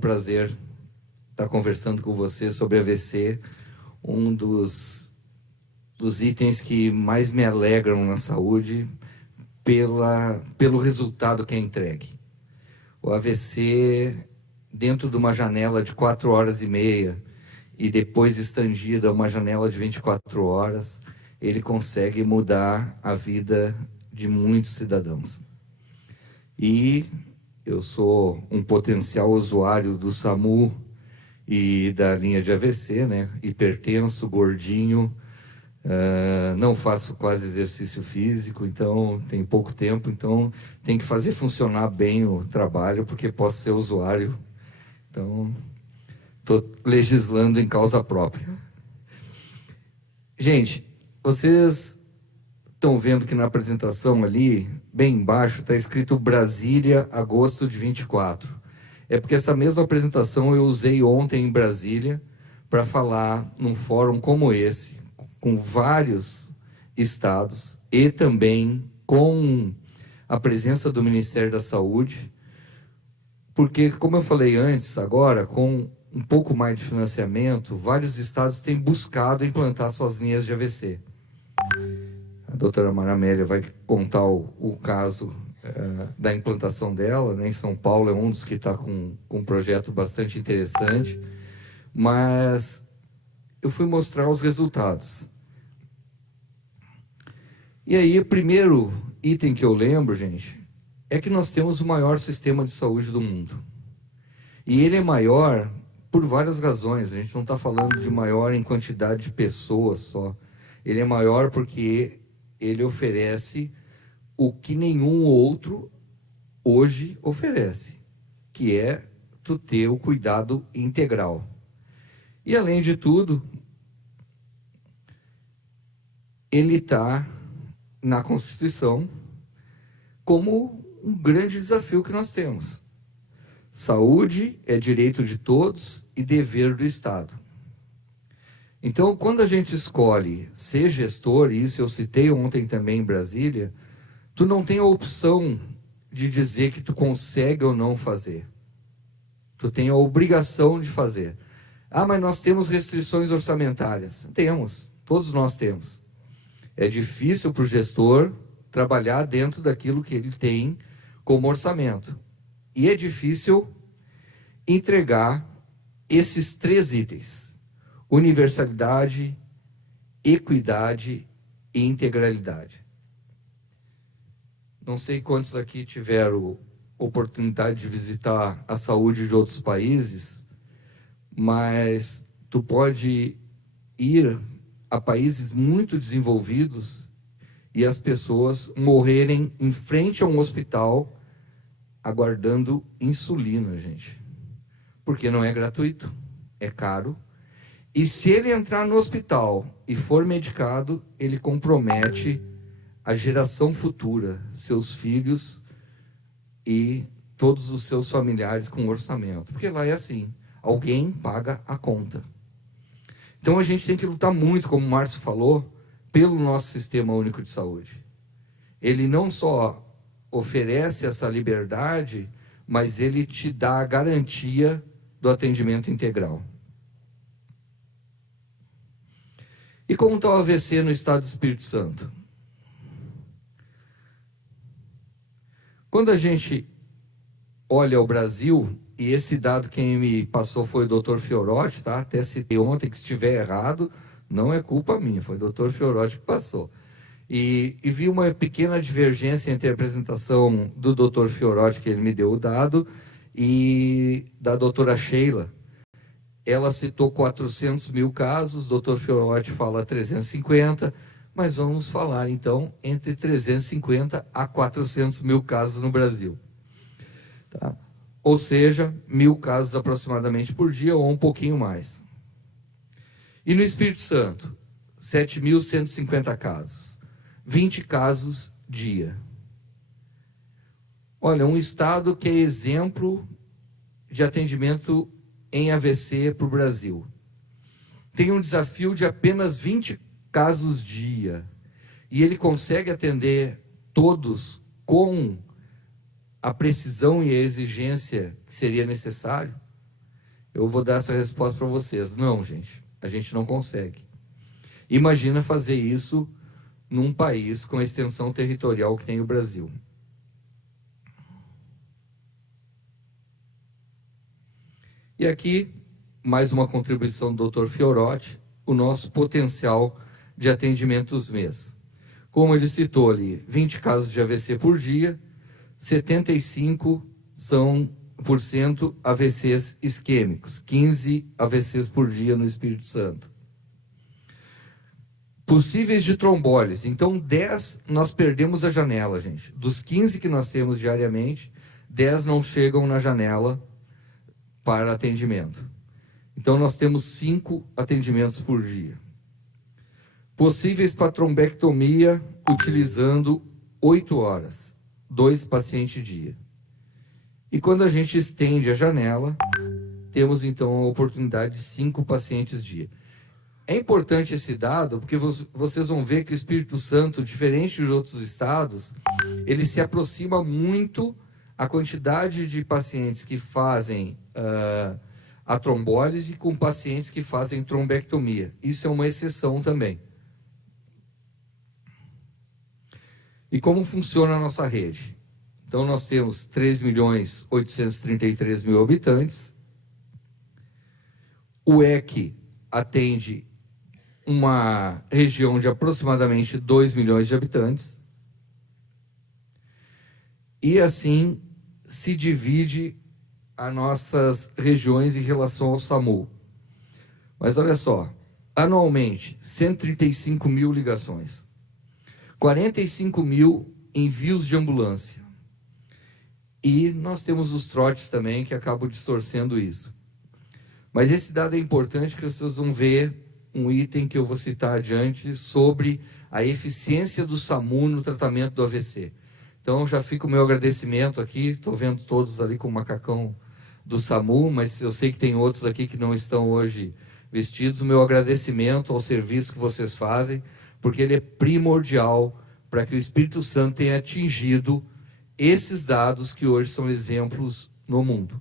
prazer estar conversando com você sobre AVC, um dos itens que mais me alegram na saúde pelo resultado que é entregue. O AVC, dentro de uma janela de 4 horas e meia e depois estendida a uma janela de 24 horas, ele consegue mudar a vida de muitos cidadãos. E eu sou um potencial usuário do SAMU e da linha de AVC, né? Hipertenso, gordinho, não faço quase exercício físico, então tem pouco tempo, então tem que fazer funcionar bem o trabalho, porque posso ser usuário. Então, estou legislando em causa própria. Gente, vocês estão vendo que na apresentação ali, bem embaixo, está escrito Brasília, agosto de 24. É porque essa mesma apresentação eu usei ontem em Brasília para falar num fórum como esse, com vários estados e também com a presença do Ministério da Saúde, porque, como eu falei antes, agora, com um pouco mais de financiamento, vários estados têm buscado implantar suas linhas de AVC. A doutora Mara Amélia vai contar o caso da implantação dela, né? Em São Paulo é um dos que está com um projeto bastante interessante, mas eu fui mostrar os resultados. E aí, o primeiro item que eu lembro, gente, é que nós temos o maior sistema de saúde do mundo. E ele é maior por várias razões. A gente não está falando de maior em quantidade de pessoas só. Ele é maior porque ele oferece o que nenhum outro hoje oferece, que é tu ter o cuidado integral. E, além de tudo, ele está na Constituição como um grande desafio que nós temos. Saúde é direito de todos e dever do Estado. Então, quando a gente escolhe ser gestor, e isso eu citei ontem também em Brasília, tu não tem a opção de dizer que tu consegue ou não fazer. Tu tem a obrigação de fazer. Ah, mas nós temos restrições orçamentárias. Temos, todos nós temos. É difícil para o gestor trabalhar dentro daquilo que ele tem como orçamento. E é difícil entregar esses 3 itens: universalidade, equidade e integralidade. Não sei quantos aqui tiveram oportunidade de visitar a saúde de outros países, mas tu pode ir a países muito desenvolvidos e as pessoas morrerem em frente a um hospital aguardando insulina, gente. Porque não é gratuito, é caro. E se ele entrar no hospital e for medicado, ele compromete a geração futura, seus filhos e todos os seus familiares com orçamento. Porque lá é assim, alguém paga a conta. Então a gente tem que lutar muito, como o Márcio falou, pelo nosso Sistema Único de Saúde. Ele não só oferece essa liberdade, mas ele te dá a garantia do atendimento integral. E como está o AVC no estado do Espírito Santo? Quando a gente olha o Brasil, e esse dado quem me passou foi o Dr. Fiorotti, tá? Até citei ontem que se estiver errado, não é culpa minha, foi o Dr. Fiorotti que passou. E vi uma pequena divergência entre a apresentação do Dr. Fiorotti, que ele me deu o dado, e da doutora Sheila. Ela citou 400 mil casos, o Dr. Fiorotti fala 350, mas vamos falar, então, entre 350 a 400 mil casos no Brasil. Tá? Ou seja, 1.000 casos aproximadamente por dia, ou um pouquinho mais. E no Espírito Santo, 7.150 casos. 20 casos dia. Olha, um estado que é exemplo de atendimento em AVC para o Brasil. Tem um desafio de apenas 20 casos dia. E ele consegue atender todos com a precisão e a exigência que seria necessário. Eu vou dar essa resposta para vocês. Não, gente, a gente não consegue. Imagina fazer isso num país com a extensão territorial que tem o Brasil. E aqui, mais uma contribuição do Dr. Fiorotti, o nosso potencial de atendimentos mês. Como ele citou ali, 20 casos de AVC por dia, 75 são AVCs isquêmicos, 15 AVCs por dia no Espírito Santo. Possíveis de trombólise, então 10 nós perdemos a janela, gente. Dos 15 que nós temos diariamente, 10 não chegam na janela para atendimento. Então nós temos 5 atendimentos por dia. Possíveis para trombectomia utilizando 8 horas, 2 pacientes dia. E quando a gente estende a janela, temos então a oportunidade de 5 pacientes dia. É importante esse dado, porque vocês vão ver que o Espírito Santo, diferente de outros estados, ele se aproxima muito a quantidade de pacientes que fazem a trombólise com pacientes que fazem trombectomia. Isso é uma exceção também. E como funciona a nossa rede? Então, nós temos 3.833.000 habitantes. O EC atende uma região de aproximadamente 2 milhões de habitantes. E assim se divide as nossas regiões em relação ao SAMU. Mas olha só, anualmente, 135.000 ligações, 45.000 envios de ambulância. E nós temos os trotes também, que acabam distorcendo isso. Mas esse dado é importante, que vocês vão ver um item que eu vou citar adiante sobre a eficiência do SAMU no tratamento do AVC. Então, já fica o meu agradecimento aqui. Estou vendo todos ali com o macacão do SAMU, mas eu sei que tem outros aqui que não estão hoje vestidos. O meu agradecimento ao serviço que vocês fazem, porque ele é primordial para que o Espírito Santo tenha atingido esses dados que hoje são exemplos no mundo.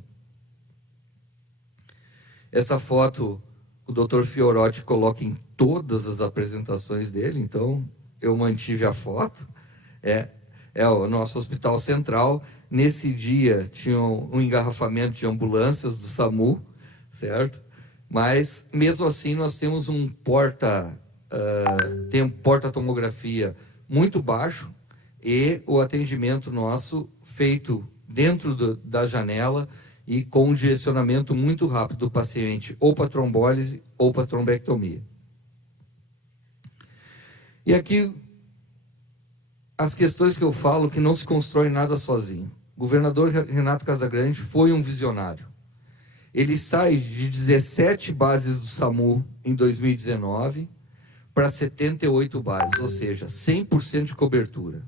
Essa foto o Dr. Fiorotti coloca em todas as apresentações dele, então eu mantive a foto. É o nosso hospital central. Nesse dia tinha um engarrafamento de ambulâncias do SAMU, certo? Mas mesmo assim nós temos um porta-tomografia muito baixo e o atendimento nosso feito dentro da janela e com um direcionamento muito rápido do paciente, ou para trombólise ou para trombectomia. E aqui as questões que eu falo, que não se constrói nada sozinho. O governador Renato Casagrande foi um visionário. Ele sai de 17 bases do SAMU em 2019 para 78 bases, ou seja, 100% de cobertura.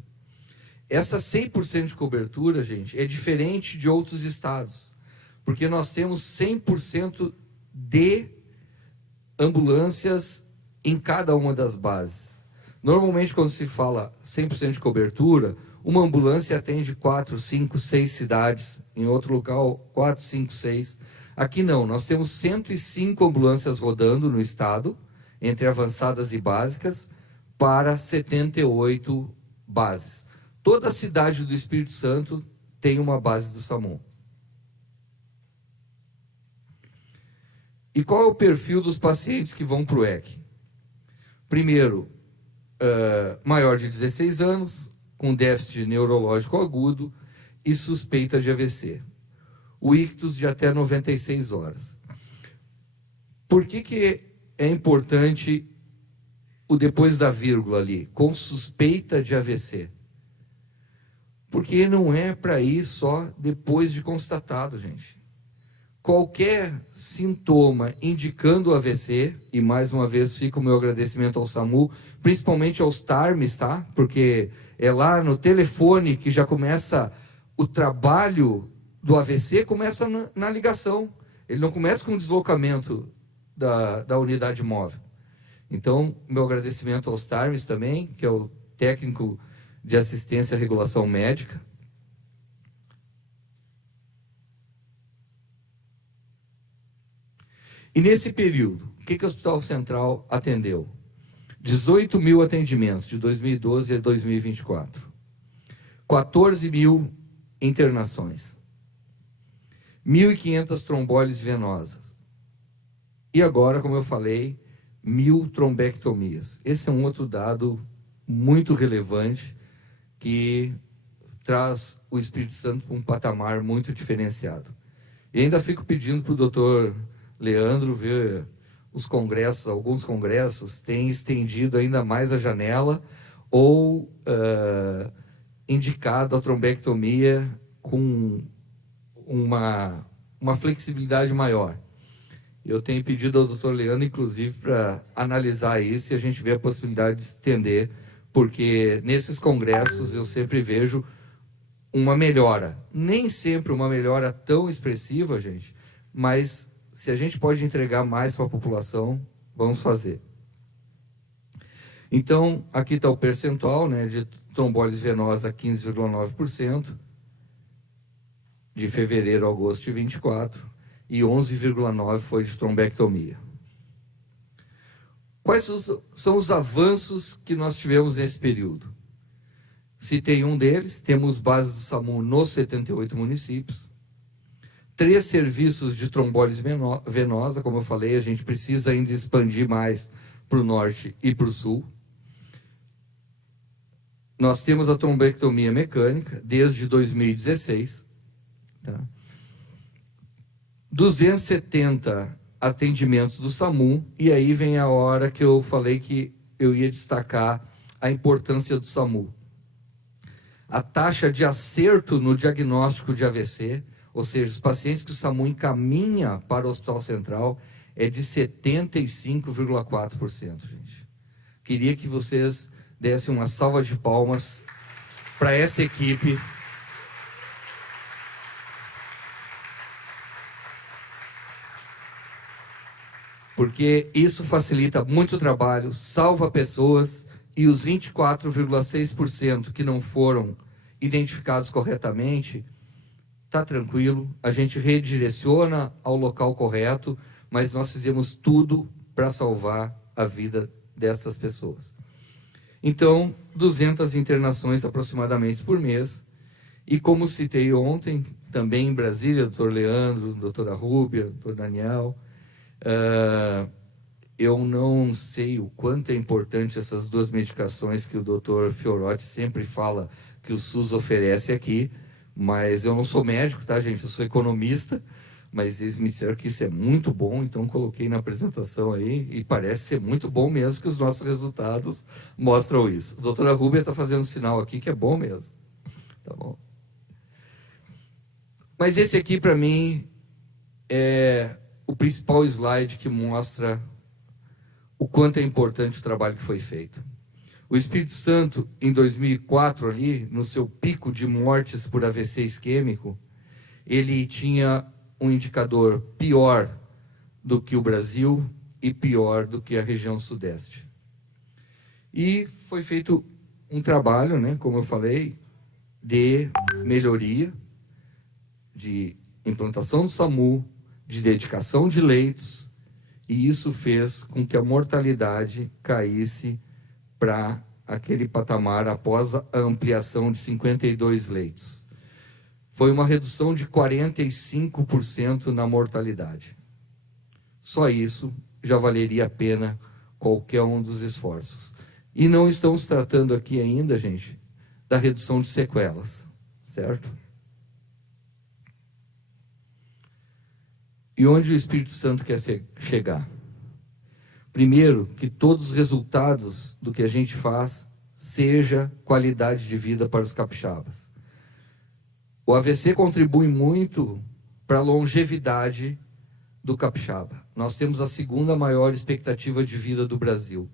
Essa 100% de cobertura, gente, é diferente de outros estados, porque nós temos 100% de ambulâncias em cada uma das bases. Normalmente, quando se fala 100% de cobertura, uma ambulância atende 4, 5, 6 cidades, em outro local 4, 5, 6. Aqui não, nós temos 105 ambulâncias rodando no estado, entre avançadas e básicas, para 78 bases. Toda cidade do Espírito Santo tem uma base do SAMU. E qual é o perfil dos pacientes que vão para o EC? Primeiro, maior de 16 anos, com déficit neurológico agudo e suspeita de AVC. O ictus de até 96 horas. Por que é importante o depois da vírgula ali, com suspeita de AVC? Porque não é para ir só depois de constatado, gente. Qualquer sintoma indicando AVC, e mais uma vez fica o meu agradecimento ao SAMU, principalmente aos TARMs, tá? Porque é lá no telefone que já começa o trabalho do AVC, começa na ligação. Ele não começa com o deslocamento da unidade móvel. Então, meu agradecimento aos TARMs também, que é o técnico de assistência à regulação médica. E nesse período, o que o Hospital Central atendeu? 18 mil atendimentos de 2012 a 2024. 14 mil internações. 1.500 trombólises venosas. E agora, como eu falei, 1.000 trombectomias. Esse é um outro dado muito relevante que traz o Espírito Santo para um patamar muito diferenciado. E ainda fico pedindo para o doutor Leandro ver os congressos, alguns congressos têm estendido ainda mais a janela ou indicado a trombectomia com uma flexibilidade maior. Eu tenho pedido ao doutor Leandro, inclusive, para analisar isso e a gente vê a possibilidade de estender, porque nesses congressos eu sempre vejo uma melhora. Nem sempre uma melhora tão expressiva, gente, mas se a gente pode entregar mais para a população, vamos fazer. Então, aqui está o percentual, né, de trombólise venosa, 15,9%, de fevereiro a agosto de 24, e 11,9% foi de trombectomia. Quais são os avanços que nós tivemos nesse período? Citei um deles, temos base do SAMU nos 78 municípios, 3 serviços de trombólise venosa, como eu falei, a gente precisa ainda expandir mais para o norte e para o sul. Nós temos a trombectomia mecânica desde 2016. Tá? 270 atendimentos do SAMU, e aí vem a hora que eu falei que eu ia destacar a importância do SAMU. A taxa de acerto no diagnóstico de AVC, ou seja, os pacientes que o SAMU encaminha para o Hospital Central, é de 75,4%, gente. Queria que vocês dessem uma salva de palmas para essa equipe. Porque isso facilita muito o trabalho, salva pessoas, e os 24,6% que não foram identificados corretamente, está tranquilo, a gente redireciona ao local correto, mas nós fizemos tudo para salvar a vida dessas pessoas. Então, 200 internações aproximadamente por mês, e como citei ontem, também em Brasília, doutor Leandro, doutora Rúbia, doutor Daniel, eu não sei o quanto é importante essas 2 medicações que o doutor Fiorotti sempre fala que o SUS oferece aqui, mas eu não sou médico, tá, gente? Eu sou economista, mas eles me disseram que isso é muito bom, então coloquei na apresentação aí, e parece ser muito bom mesmo, que os nossos resultados mostram isso. A doutora Rúbia está fazendo um sinal aqui que é bom mesmo. Tá bom? Mas esse aqui, para mim, é o principal slide que mostra o quanto é importante o trabalho que foi feito. O Espírito Santo, em 2004, ali, no seu pico de mortes por AVC isquêmico, ele tinha um indicador pior do que o Brasil e pior do que a região sudeste. E foi feito um trabalho, né, como eu falei, de melhoria, de implantação do SAMU, de dedicação de leitos, e isso fez com que a mortalidade caísse para aquele patamar após a ampliação de 52 leitos. Foi uma redução de 45% na mortalidade. Só isso já valeria a pena qualquer um dos esforços. E não estamos tratando aqui ainda, gente, da redução de sequelas, certo? E onde o Espírito Santo quer chegar? Primeiro, que todos os resultados do que a gente faz seja qualidade de vida para os capixabas. O AVC contribui muito para a longevidade do capixaba. Nós temos a 2ª maior expectativa de vida do Brasil.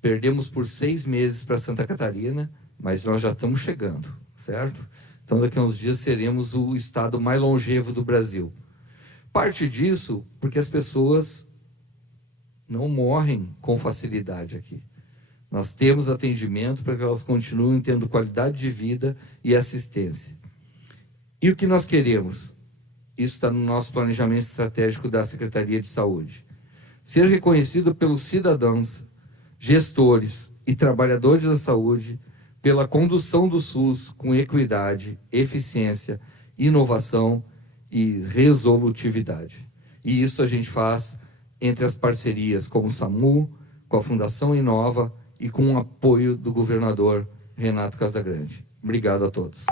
Perdemos por 6 meses para Santa Catarina, mas nós já estamos chegando, certo? Então, daqui a uns dias seremos o estado mais longevo do Brasil. Parte disso porque as pessoas não morrem com facilidade aqui. Nós temos atendimento para que elas continuem tendo qualidade de vida e assistência. E o que nós queremos? Isso está no nosso planejamento estratégico da Secretaria de Saúde. Ser reconhecido pelos cidadãos, gestores e trabalhadores da saúde pela condução do SUS com equidade, eficiência, inovação e resolutividade. E isso a gente faz entre as parcerias com o SAMU, com a Fundação Inova e com o apoio do governador Renato Casagrande. Obrigado a todos.